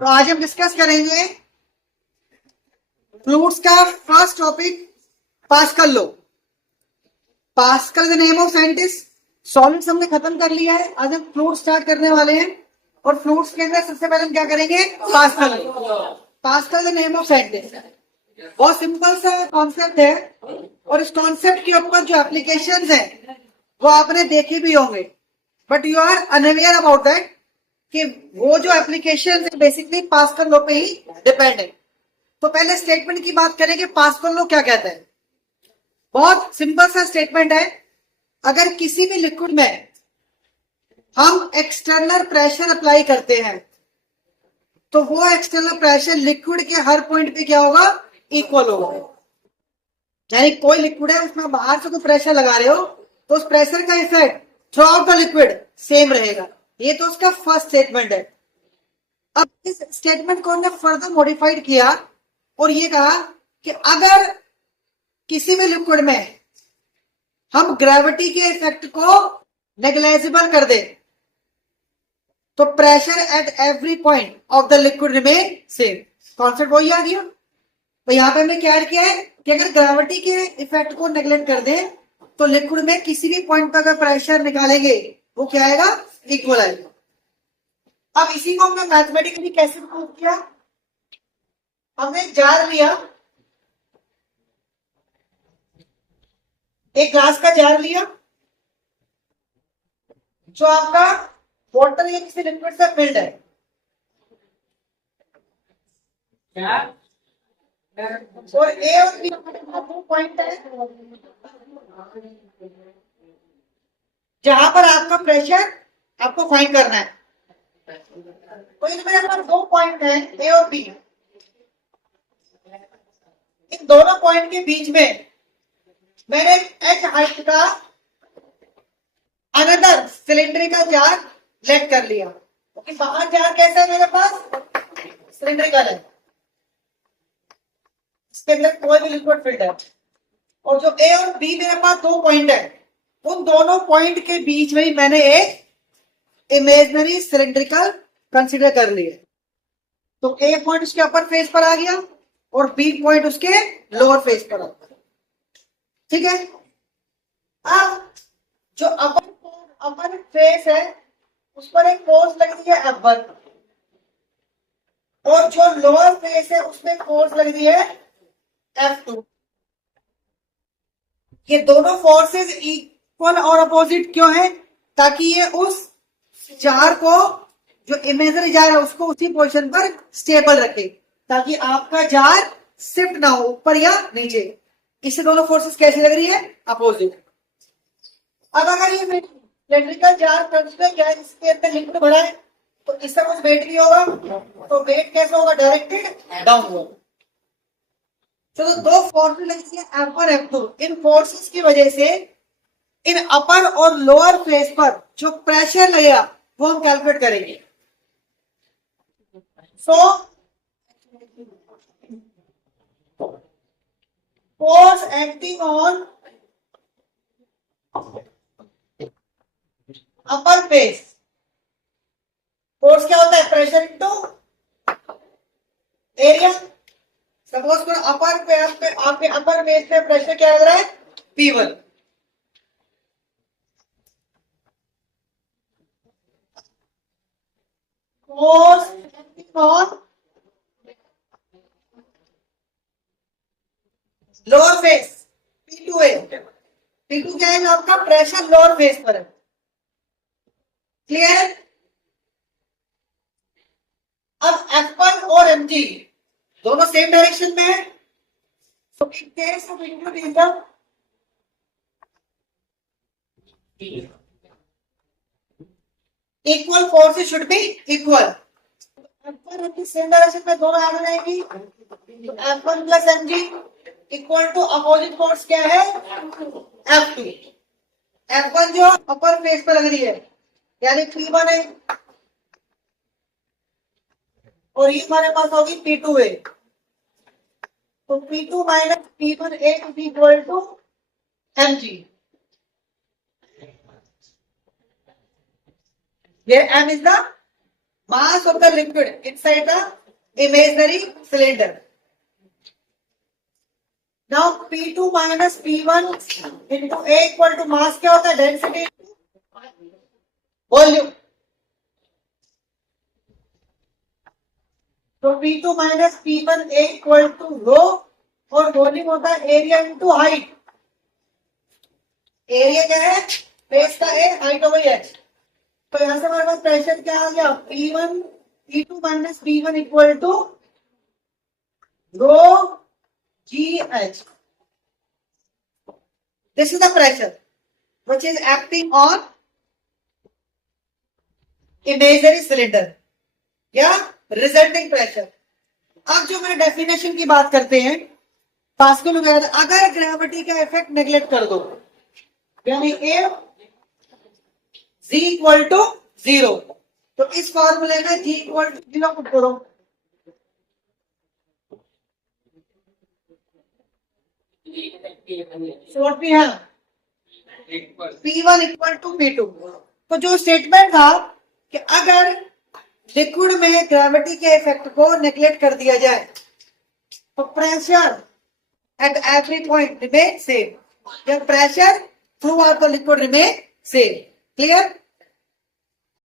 तो आज हम डिस्कस करेंगे फ्लूइड्स का first topic, pascal law. Pascal the name of scientist. Solids हमने खत्म कर लिया है, आज हम फ्लूइड स्टार्ट करने वाले हैं। और फ्लूइड्स के अंदर सबसे पहले हम क्या करेंगे? Pascal law. Pascal the name of scientist. बहुत सिंपल सा कॉन्सेप्ट है और इस कॉन्सेप्ट के ऊपर जो एप्लीकेशंस हैं वो आपने देखे भी होंगे, but you are unaware about that कि वो जो एप्लीकेशन है बेसिकली पास्कल लॉ पे ही डिपेंड है। तो पहले स्टेटमेंट की बात करें कि पास्कल लॉ क्या कहता है। बहुत सिंपल सा स्टेटमेंट है। अगर किसी भी लिक्विड में हम एक्सटर्नल प्रेशर अप्लाई करते हैं तो वो एक्सटर्नल प्रेशर लिक्विड के हर पॉइंट पे क्या होगा? इक्वल होगा। यानी कोई लिक्विड है, उसमें बाहर से कोई प्रेशर लगा रहे हो तो उस प्रेशर का effect through out the liquid same रहेगा। ये तो उसका फर्स्ट स्टेटमेंट है। अब इस स्टेटमेंट को हमने फर्दर मॉडिफाइड किया और ये कहा कि अगर किसी भी लिक्विड में हम ग्रेविटी के इफेक्ट को नेग्लेजिबल कर दे तो pressure at every point of the liquid remain same. Concept वही आ गया। तो यहां पे हमने क्या ऐड किया है कि अगर ग्रेविटी के इफेक्ट को नेग्लेक्ट कर दे तो लिक्विड में किसी भी पॉइंट पर अगर प्रेशर निकालेंगे वो क्या आएगा? इक्वल आएगा। अब इसी को हमने मैथमेटिकली कैसे प्रूव किया? हमने जार लिया, एक ग्लास का जार लिया जो आपका वाटर या किसी लिक्विड से फिल्ड है। और ए और बी दो पॉइंट है जहां पर आपका प्रेशर आपको फाइंड करना है। तो इन मेरे पास दो पॉइंट है ए और बी। इन दोनों पॉइंट के बीच में मैंने एच हाइट का अनदर सिलेंड्रिकल जार लेट कर लिया क्योंकि बाहर जार कैसा है मेरे पास? सिलेंड्रिकल है, इसके अंदर कोई भी लिक्विड फिल्ड है। और जो ए और बी मेरे पास दो पॉइंट है, उन दोनों पॉइंट के बीच में ही मैंने एक इमेजिनरी सिलेंड्रिकल कंसीडर कर लिए। तो ए पॉइंट उसके अपर फेस पर आ गया और बी पॉइंट उसके लोअर फेस पर आ गया। ठीक है। अब जो अपर फेस है उस पर एक फोर्स लग रही है F1 और जो लोअर फेस है उसमें फोर्स लग रही है F2। ये दोनों फोर्सेस इक्वल और अपोजिट क्यों है? ताकि ये उस जार को, जो इमेजिनरी जार है, उसको उसी पोजीशन पर स्टेबल रखे ताकि आपका जार शिफ्ट ना हो ऊपर या नीचे। इससे दोनों फोर्सेस कैसी लग रही है? अपोजिट। अब अगर ये सिलेंड्रिकल जार कंसीडर किया, इसके अंदर लिक्विड भरा है तो इसका कुछ वेट भी होगा, तो वेट कैसे होगा? Directed downward. चलो, दो फोर्सेस लगी है F1 F2। इन फोर्सेस की वजह से इन अपर और लोअर फेस पर जो प्रेशर लगेगा वो हम कैलकुलेट करेंगे। So force acting on upper face, force क्या होता है? Pressure into area. सपोज करो अपर पे आपके अपर फेस पे प्रेशर क्या लग रहा है? P1। Force acting on lower face P2 है। P2 क्या है? आपका प्रेशर लोअर फेस पर है। क्लियर? अब F1 और mg दोनों सेम डायरेक्शन में है, तो in case of including equal forces should be equal. F1 mg same direction में दोनों आगे रहेंगी, तो F1 plus mg equal to opposite force क्या है? F2। F1 जो अपर फेस पर लग रही है यानी P1 है और ये हमारे पास होगी P2 है, तो P2 minus P1 is equal to mg। ये m is the mass of the liquid inside the imaginary cylinder. Now P2 minus P1 into A equal to mass क्या होता है? Density volume. तो P2 minus P1 A equal to rho और volume होता है area into height. Area क्या है? Base का ए, हाइट ओवर एच. तो यहां से हमारे पास प्रेशर क्या आ गया? P1 P2 minus P1 equal to rho G H. This is the pressure which is acting on imaginary cylinder या रिजल्टिंग प्रेशर. अब जो मैं डेफिनेशन की बात करते हैं पास्कल वगैरह, अगर ग्रेविटी का इफेक्ट नेग्लेक्ट कर दो यानी ए जी इक्वल टू 0, तो इस फॉर्मूले में जी इक्वल टू 0 पुट करो. What we have P1 equal to P2. तो जो स्टेटमेंट था कि अगर लिक्विड में ग्रेविटी के इफेक्ट को नेग्लेक्ट कर दिया जाए तो pressure at every point remain same. Pressure through out the liquid remain same. Clear?